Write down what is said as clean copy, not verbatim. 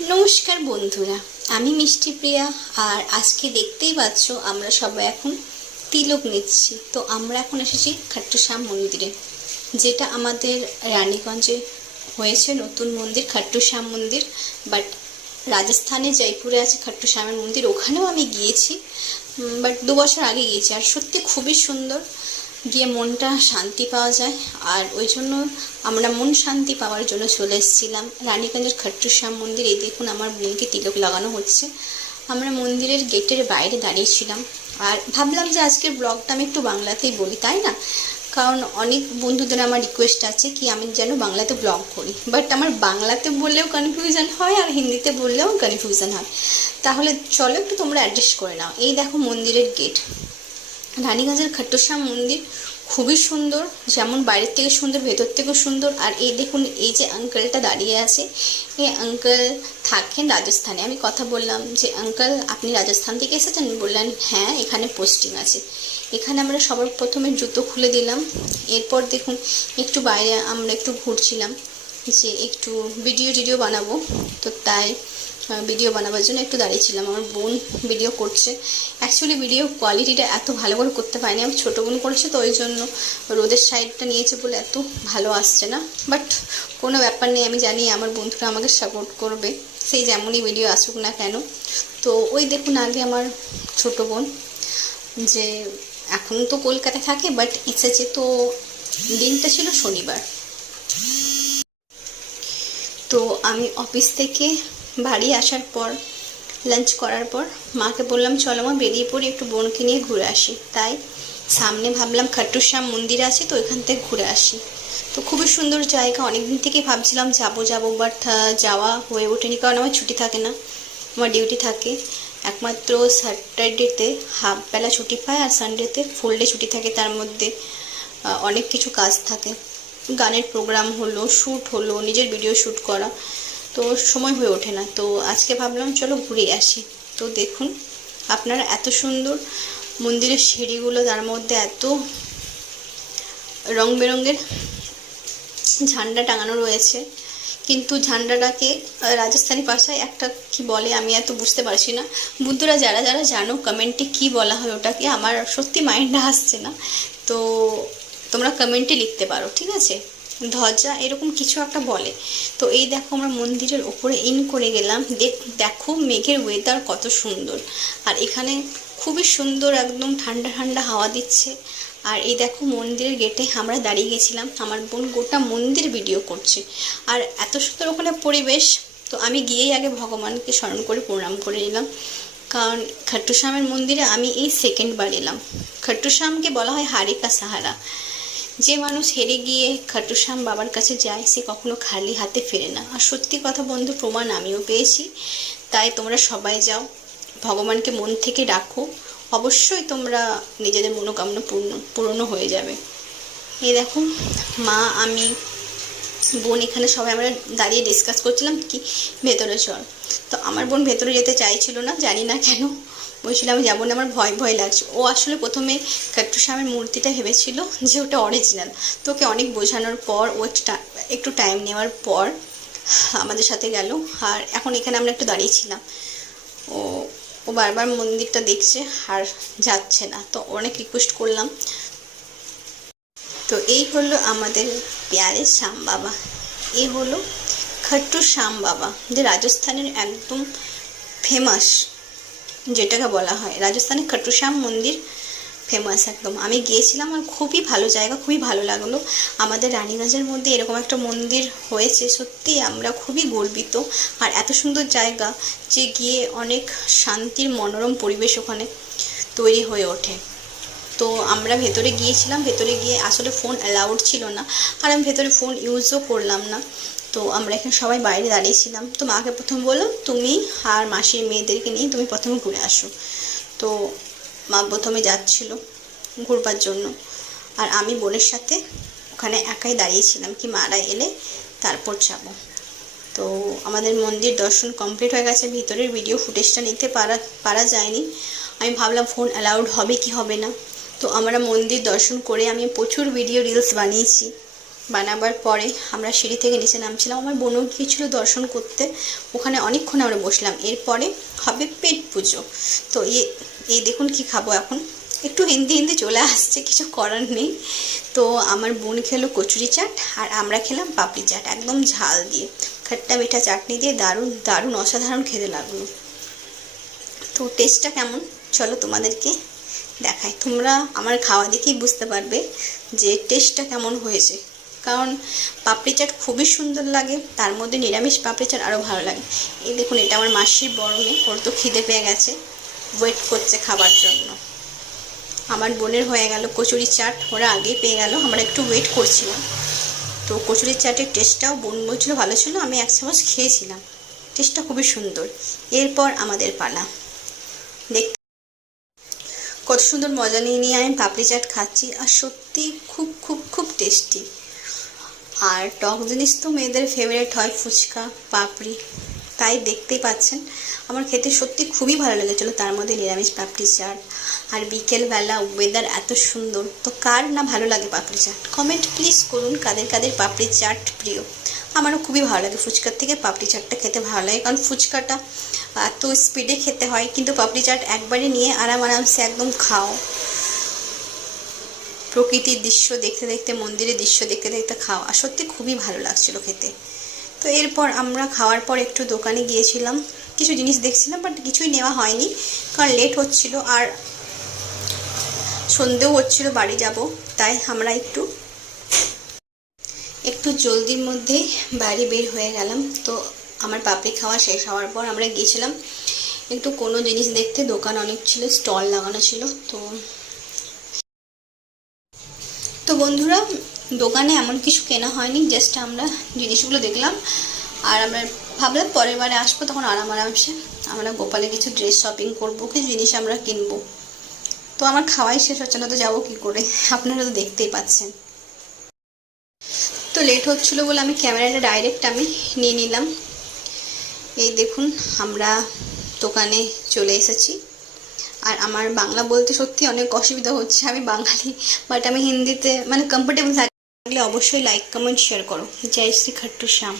নমস্কার বন্ধুরা, আমি মিষ্টি প্রিয়া। আর আজকে দেখতেই পাচ্ছ আমরা সবাই এখন তিলক নিচ্ছি। তো আমরা এখন এসেছি খাট্টু শ্যাম মন্দিরে, যেটা আমাদের রানীগঞ্জে হয়েছে নতুন মন্দির, খাট্টু শ্যাম মন্দির। বাট রাজস্থানে জয়পুরে আছে খাট্টু শ্যামের মন্দির, ওখানেও আমি গিয়েছি, বাট 2 বছর আগে গিয়েছি। আর সত্যি খুবই সুন্দর, গিয়ে মনটা শান্তি পাওয়া যায়। আর ওই জন্য আমরা মন শান্তি পাওয়ার জন্য চলে এসেছিলাম রানীগঞ্জের খাট্টু শ্যাম মন্দির। এই দেখুন আমার বোনকে তিলক লাগানো হচ্ছে। আমরা মন্দিরের গেটের বাইরে দাঁড়িয়েছিলাম আর ভাবলাম যে আজকের ব্লগটা আমি একটু বাংলাতেই বলি, তাই না? কারণ অনেক বন্ধুদের আমার রিকোয়েস্ট আছে কি আমি যেন বাংলাতে ব্লগ করি, বাট আমার বাংলাতে বললেও কনফিউশন হয় আর হিন্দিতে বললেও কনফিউশন হয়। তাহলে চলো একটু তোমরা অ্যাডজাস্ট করে নাও। এই দেখো মন্দিরের গেট। রানীগঞ্জের খাট্টু শ্যাম মন্দির খুবই সুন্দর, যেমন বাইরের থেকে সুন্দর ভেতর থেকেও সুন্দর। আর এই দেখুন এই যে আঙ্কেলটা দাঁড়িয়ে আছে, এই আঙ্কেল থাকেন রাজস্থানে। আমি কথা বললাম যে আঙ্কেল আপনি রাজস্থান থেকে এসেছেন? বললেন হ্যাঁ, এখানে পোস্টিং আছে। এখানে আমরা সবার প্রথমে জুতো খুলে দিলাম। এরপর দেখুন একটু বাইরে আমরা একটু ঘুরছিলাম যে একটু ভিডিও বানাবো, তো তাই ভিডিও বানাবার জন্য একটু দাঁড়িয়েছিলাম। আমার বোন ভিডিও করছে। অ্যাকচুয়ালি ভিডিও কোয়ালিটিটা এত ভালো করে করতে পারিনি, আমি ছোটো বোন করেছে, তো ওই জন্য রোদের সাইডটা নিয়েছে বলে এত ভালো আসছে না। বাট কোনো ব্যাপার নেই, আমি জানি আমার বন্ধুরা আমাকে সাপোর্ট করবে, সেই যেমনই ভিডিও আসুক না কেন। তো ওই দেখুন আগে আমার ছোটো বোন, যে এখন তো কলকাতায় থাকে বাট এসেছে, তো দিনটা ছিল শনিবার। তো আমি অফিস থেকে বাড়ি আসার পর লাঞ্চ করার পর মাকে বললাম চলো মা বেরিয়ে পড়ি, একটু বোনকে নিয়ে ঘুরে আসি। তাই সামনে ভাবলাম খাট্টু শ্যাম মন্দির আছে, তো এখান থেকে ঘুরে আসি। তো খুবই সুন্দর জায়গা, অনেকদিন থেকে ভাবছিলাম যাবো বাট যাওয়া হয়ে ওঠেনি, কারণ আমার ছুটি থাকে না, আমার ডিউটি থাকে। একমাত্র স্যাটারডেতে হাফ বেলা ছুটি পায় আর সানডেতে ফুল ডে ছুটি থাকে। তার মধ্যে অনেক কিছু কাজ থাকে, গানের প্রোগ্রাম হলো, শ্যুট হলো, নিজের ভিডিও শ্যুট করা, তো সময় হয়ে ওঠে না। তো আজকে ভাবলাম চলো ঘুরে আসি। তো দেখুন আপনারা এত সুন্দর মন্দিরের সিঁড়িগুলো, তার মধ্যে এত রং বেরঙের ঝান্ডা টাঙানো রয়েছে। কিন্তু ঝান্ডাটাকে রাজস্থানী ভাষায় একটা কি বলে আমি এত বুঝতে পারছি না। বন্ধুরা যারা যারা জানো কমেন্টে কি বলা হয় ওটাকে, আমার সত্যি মাইন্ডে আসছে না, তো তোমরা কমেন্টে লিখতে পারো, ঠিক আছে? ধ্বজা এরকম কিছু একটা বলে। তো এই দেখো আমরা মন্দিরের ওপরে ইন করে গেলাম। দেখো মেঘের ওয়েদার কত সুন্দর, আর এখানে খুবই সুন্দর একদম ঠান্ডা ঠান্ডা হাওয়া দিচ্ছে। আর এই দেখো মন্দিরের গেটে আমরা দাঁড়িয়ে গেছিলাম, আমার বোন গোটা মন্দির ভিডিও করছে। আর এত সুন্দর ওখানে পরিবেশ, তো আমি গিয়েই আগে ভগবানকে স্মরণ করে প্রণাম করে নিলাম। কারণ খাট্টু শ্যামের মন্দিরে আমি এই সেকেন্ডবার এলাম। খাট্টু শ্যামকে বলা হয় হারি কা সাহারা। যে মানুষ হেরে গিয়ে খাট্টু শ্যাম বাবার কাছে যায় সে কখনো খালি হাতে ফেরে না। আর সত্যি কথা বন্ধু, প্রমাণ আমিও পেয়েছি। তাই তোমরা সবাই যাও, ভগবানকে মন থেকে ডাকো, অবশ্যই তোমরা নিজেদের মনোকামনা পূর্ণ হয়ে যাবে। এই দেখো মা, আমি, বোন এখানে সবাই আমরা দাঁড়িয়ে ডিসকাস করছিলাম কি ভেতরে চল। তো আমার বোন ভেতরে যেতে চাইছিল না, জানি না কেন, বলছিলাম যাবো না, আমার ভয় ভয় লাগছে। ও আসলে প্রথমে খাট্টু শ্যামের মূর্তিটা ভেবেছিল যে ওটা অরিজিনাল। তো ওকে অনেক বোঝানোর পর ও একটু টাইম নেওয়ার পর আমাদের সাথে গেল। আর এখন এখানে আমরা একটু দাঁড়িয়েছিলাম, ও ও বারবার মন্দিরটা দেখছে আর যাচ্ছে না, তো অনেক রিকোয়েস্ট করলাম। তো এই হলো আমাদের প্যারে শ্যাম বাবা, এই হলো খাট্টু শ্যাম বাবা, যে রাজস্থানের একদম ফেমাস, যেটাকে বলা হয় রাজস্থানের খাট্টু শ্যাম মন্দির ফেমাস একদম। আমি গিয়েছিলাম আর খুবই ভালো জায়গা, খুবই ভালো লাগলো। আমাদের রানীগঞ্জের মধ্যে এরকম একটা মন্দির হয়েছে, সত্যি আমরা খুবই গর্বিত। আর এত সুন্দর জায়গা যে গিয়ে অনেক শান্তির মনোরম পরিবেশ ওখানে তৈরি হয়ে ওঠে। তো আমরা ভেতরে গিয়েছিলাম, ভেতরে গিয়ে আসলে ফোন অ্যালাউড ছিল না, আর আমি ভেতরে ফোন ইউজও করলাম না। তো আমরা এখানে সবাই বাইরে দাঁড়িয়েছিলাম। তো মাকে প্রথম বললো তুমি আর মাসির মেয়েদেরকে নিয়ে তুমি প্রথমে ঘুরে আসো। তো মা প্রথমে যাচ্ছিল ঘুরবার জন্য, আর আমি বোনের সাথে ওখানে একাই দাঁড়িয়েছিলাম কি মারা এলে তারপর যাব। তো আমাদের মন্দির দর্শন কমপ্লিট হয়ে গেছে। ভিতরের ভিডিও ফুটেজটা নিতে পারা যায়নি, আমি ভাবলাম ফোন অ্যালাউড হবে কি হবে না। তো আমরা মন্দির দর্শন করে আমি প্রচুর ভিডিও রিলস বানিয়েছি, বানাবার পরে আমরা সিঁড়ি থেকে নিচে নামছিলাম, আমার বোনও গিয়েছিলো দর্শন করতে, ওখানে অনেকক্ষণ আমরা বসলাম। এরপরে হবে পেট পুজো। তো এই দেখুন কি খাবো এখন, একটু হিন্দি হিন্দি চলে আসছে, কিছু করার নেই। তো আমার বোন খেলো কচুরি চাট আর আমরা খেলাম পাপড়ি চাট, একদম ঝাল দিয়ে, খট্টা মিঠা চাটনি দিয়ে, দারুণ দারুণ অসাধারণ খেতে লাগলো। তো টেস্টটা কেমন চলো তোমাদেরকে দেখাই, তোমরা আমার খাওয়া দেখেই বুঝতে পারবে যে টেস্টটা কেমন হয়েছে। কারণ পাপড়ি চাট খুবই সুন্দর লাগে, তার মধ্যে নিরামিষ পাপড়ি চাট আরও ভালো লাগে। এই দেখুন, এটা আমার মাসির বড় মেয়ে, ওর তো খিদে পেয়ে গেছে, ওয়েট করছে খাবার জন্য। আমার বোনের হয়ে গেল কচুরি চাট, ওরা আগেই পেয়ে গেল, আমরা একটু ওয়েট করছিলাম। তো কচুরি চাটের টেস্টটাও বোন বলছিল ভালো ছিল, আমি এক চামচ খেয়েছিলাম, টেস্টটা খুবই সুন্দর। এরপর আমাদের পালা, দেখতে কত সুন্দর মজা নিয়ে নিয়ে আমি পাপড়ি চাট খাচ্ছি, আর সত্যি খুব খুব খুব টেস্টি। আর টক জিনিস তো মেয়েদের ফেভারিট হয়, ফুচকা পাপড়ি, তাই দেখতেই পাচ্ছেন আমার খেতে সত্যি খুবই ভালো লেগেছিলো। তার মধ্যে নিরামিষ পাপড়ি চাট, আর বিকেলবেলা ওয়েদার এত সুন্দর, তো কার না ভালো লাগে পাপড়ি চাট, কমেন্ট প্লিজ করুন কাদের কাদের পাপড়ি চাট প্রিয়। আমারও খুবই ভালো লাগে, ফুচকার থেকে পাপড়ি চাটটা খেতে ভালো লাগে, কারণ ফুচকাটা এত স্পিডে খেতে হয়, কিন্তু পাপড়ি চাট একবারে নিয়ে আরামসে একদম খাও, প্রকৃতির দৃশ্য দেখতে দেখতে, মন্দিরের দৃশ্য দেখতে দেখতে খাওয়া, আর সত্যি খুবই ভালো লাগছিল খেতে। তো এরপর আমরা খাওয়ার পর একটু দোকানে গিয়েছিলাম, কিছু জিনিস দেখছিলাম, বাট কিছুই নেওয়া হয়নি, কারণ লেট হচ্ছিল আর সন্ধেও হচ্ছিল, বাড়ি যাব, তাই আমরা একটু জলদির মধ্যে বাড়ি বের হয়ে গেলাম। তো আমার পাপড়ি খাওয়া শেষ হওয়ার পর আমরা গিয়েছিলাম একটু কোনো জিনিস দেখতে, দোকান অনেক ছিল, স্টল লাগানো ছিল। তো বন্ধুরা, দোকানে এমন কিছু কেনা হয়নি, জাস্ট আমরা জিনিসগুলো দেখলাম, আর আমরা ভাবলাম পরের বারে আসবো, তখন আরামসে আমরা গোপালে কিছু ড্রেস শপিং করবো, কিছু জিনিস আমরা কিনবো। তো আমার খাওয়াই শেষ হচ্ছে না, তো যাবো কী করে, আপনারা তো দেখতেই পাচ্ছেন। তো লেট হচ্ছিলো বলে আমি ক্যামেরাটা ডাইরেক্ট আমি নিয়ে নিলাম। এই দেখুন, আমরা দোকানে চলে এসেছি, আর আমার বাংলা বলতে সত্যি অনেক অসুবিধা হচ্ছে, আমি বাঙালি, বাট আমি হিন্দিতে মানে কমফোর্টেবল থাকলে অবশ্যই লাইক কমেন্ট শেয়ার করো। জয় শ্রী খাট্টু শ্যাম।